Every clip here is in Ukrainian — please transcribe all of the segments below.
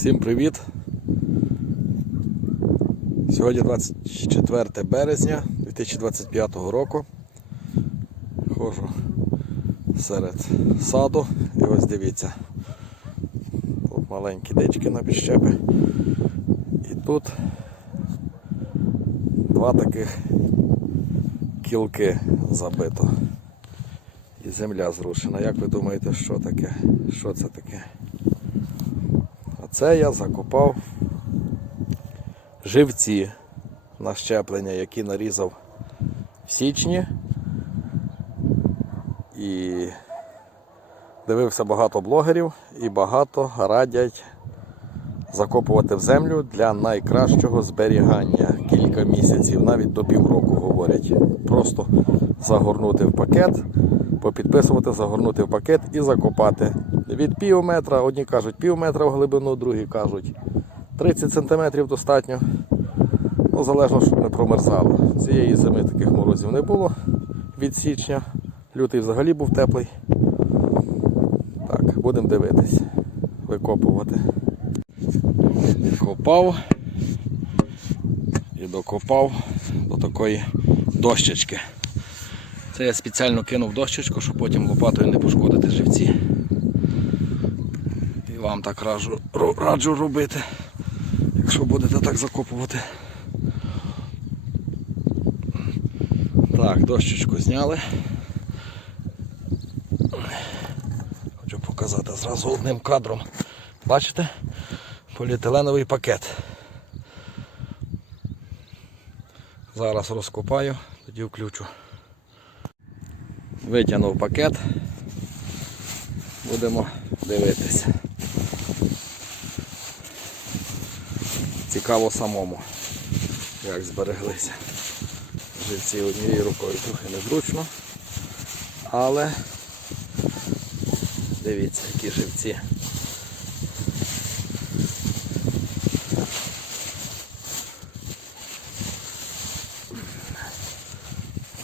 Всім привіт! Сьогодні 24 березня 2025 року. Ходжу серед саду і ось дивіться. Тут маленькі дички на підщепи. І тут два таких кілки забито. І земля зрушена. Як ви думаєте, що таке? Що це таке? Це я закопав живці на щеплення, які нарізав в січні. І дивився багато блогерів і багато радять закопувати в землю для найкращого зберігання кілька місяців, навіть до півроку говорять. Просто загорнути в пакет, попідписувати, загорнути в пакет і закопати. Від пів метра, одні кажуть пів метра в глибину, другі кажуть 30 сантиметрів достатньо. Ну, залежно, щоб не промерзало. Цієї зими таких морозів не було від січня. Лютий взагалі був теплий. Так, будемо дивитись, викопувати. Копав і докопав до такої дощечки. Це я спеціально кинув дощечку, щоб потім лопатою не пошкодити живці. Вам так раджу, раджу робити, якщо будете так закопувати. Так, дощечку зняли. Хочу показати зразу одним кадром. Бачите? Поліетиленовий пакет. Зараз розкопаю, тоді включу. Витягнув пакет. Будемо дивитися. Цікаво самому, як збереглися. Живці однією рукою трохи незручно. Але дивіться, які живці.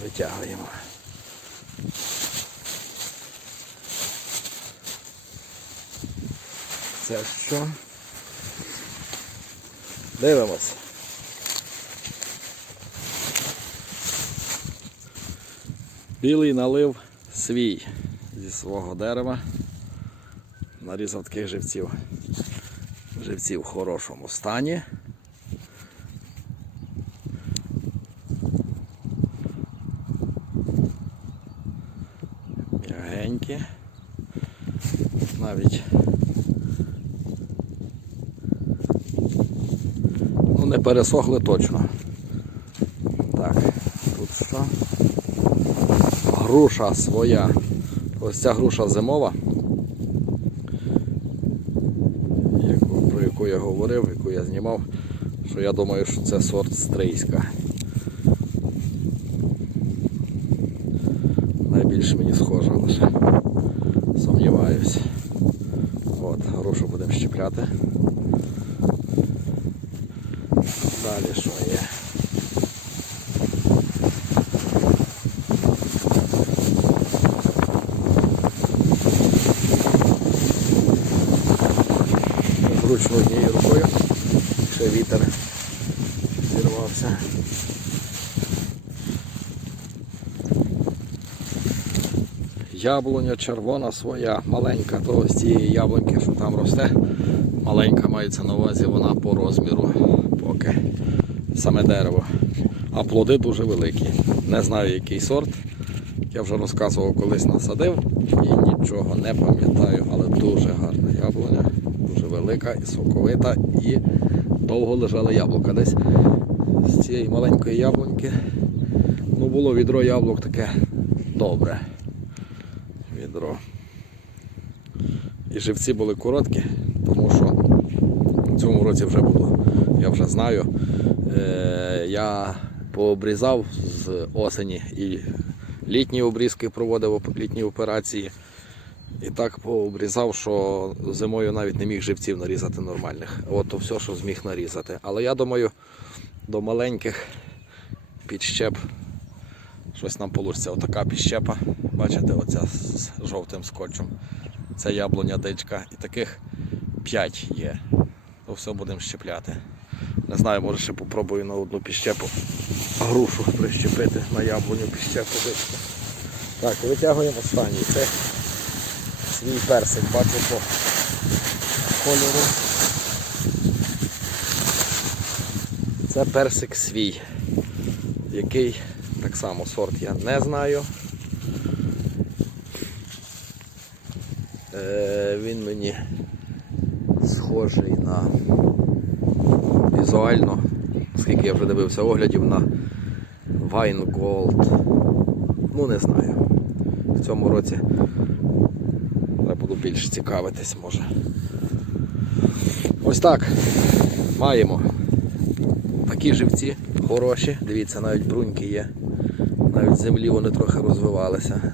Витягуємо. Це що? Дивимось. Білий налив свій зі свого дерева. Нарізав таких живців. Живці в хорошому стані. М'ягенькі. Навіть ну, не пересохли точно. Так, тут що? Груша своя. Ось ця груша зимова, яку, про яку я говорив, яку я знімав, що я думаю, що це сорт стрийська. Найбільше мені схожа лише. Сумніваюсь. От, грушу будемо щепляти. Далі що є? Зручно однією рукою. Ще вітер зірвався. Яблуня червона своя, маленька, то з цієї яблуньки, що там росте, маленька мається на увазі вона по розміру, поки саме дерево. А плоди дуже великі. Не знаю який сорт. Я вже розказував, колись насадив і нічого не пам'ятаю, але дуже гарна яблуня, дуже велика і соковита, і довго лежали яблука. Десь з цієї маленької яблуньки ну, було відро яблук таке добре. Відро. І живці були короткі, тому що в цьому році вже було, я вже знаю. Е, я пообрізав з осені і літні обрізки проводив літні операції. І так пообрізав, що зимою навіть не міг живців нарізати нормальних. От то все, що зміг нарізати. Але я думаю, до маленьких підщеп щось нам вийде. Отака підщепа. Бачите, оця з жовтим скотчем. Це яблуня дичка. І таких 5 є. то все будемо щепляти. Не знаю, може ще попробую на одну піщепу грушу прищепити на яблуню піщепу. десь. Так, витягуємо останній. Це свій персик, бачу по кольору. Це персик свій. Який так само сорт я не знаю. Е, він мені схожий на візуально, оскільки я вже дивився оглядів на Wine Gold. Ну не знаю. В цьому році я буду більш цікавитись може. Ось так. Маємо. Такі живці хороші. Дивіться, навіть бруньки є. Навіть землі вони трохи розвивалися.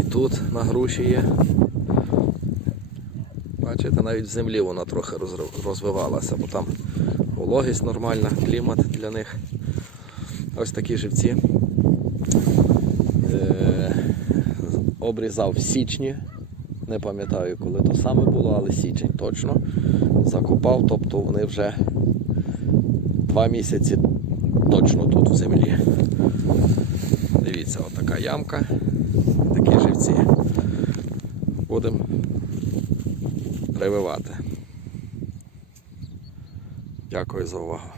І тут на груші є. Бачите, навіть в землі вона трохи розвивалася, бо там вологість нормальна, клімат для них. Ось такі живці. Е, обрізав в січні. Не пам'ятаю, коли то саме було, але січень точно. Закопав, тобто вони вже два місяці точно тут в землі. Дивіться, отака ямка, такі живці. Будемо прививати. Дякую за увагу.